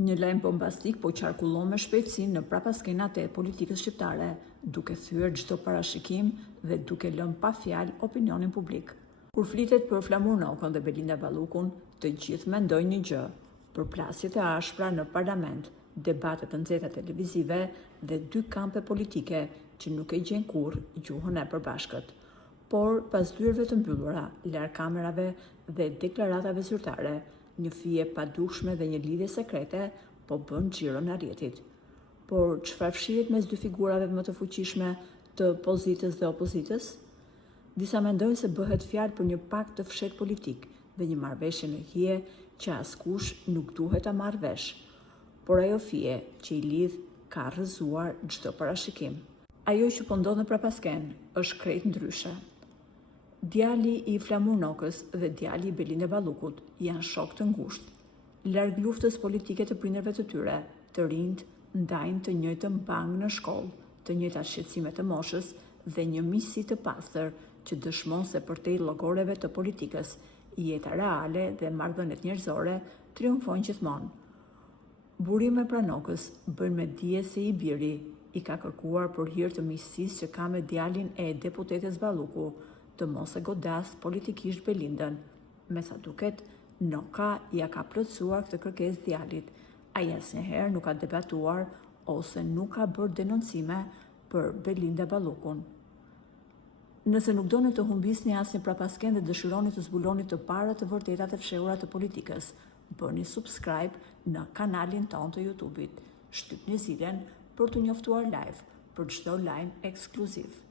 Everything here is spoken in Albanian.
Një lajm bombastik po qarkullon me shpejtësi në prapaskenat e politikës shqiptare, duke thyer çdo parashikim dhe duke lënë pa fjalë opinionin publik. Kur flitet për Flamur Nokën dhe Belinda Ballukun, të gjithë mendojnë një gjë: përplasjet e ashpra në parlament, debate të nxehta televizive dhe dy kampe politike që nuk e gjen kurrë gjuhën e përbashkët. Por pas dyerve të mbyllura, larg kamerave dhe deklaratave zyrtare, një fije padukshme dhe një lidhje sekrete po bën xhiron e rrjetit. Por çfarë fshihet mes dy figurave më të fuqishme të pozitës dhe opozitës? Disa mendojnë se bëhet fjalë për një pakt të fshehtë politik dhe një marrëveshje në hije që askush nuk duhet ta marrë vesh. Por ajo fije që i lidh ka rrëzuar çdo parashikim. Ajo që po ndodh në prapasken është krejt ndryshe. Djali i Flamur Nokës dhe djali i Belinda Ballukut janë shok të ngushtë. Larg luftës politike të prindërve të tyre, të rinjt ndajnë të njëjtën bang në shkollë, të njëjtat shqetësime të moshës dhe një miqësi të pastër që dëshmon se përtej llogoreve të politikës, jeta reale dhe marrëdhëniet njerëzore triumfojnë gjithmonë. Burime pra Nokës bën me dije se i biri i ka kërkuar për hir të miqësisë që ka me djalin e deputetes Balluku të mos e godas politikisht Belindën. Me sa duket, Noka ja ka plotësuar këtë kërkesë djalit. Ai asnjëherë nuk ka debatuar ose nuk ka bërë denoncime për Belinda Ballukun. Nëse nuk doni të humbisni asnjë prapasken dhe dëshironi të zbuloni të parët të vërtetat e fshehura të politikës, bëni subscribe në kanalin ton të YouTube-it. Shtypni zilën për të njoftuar live për çdo lajm ekskluziv.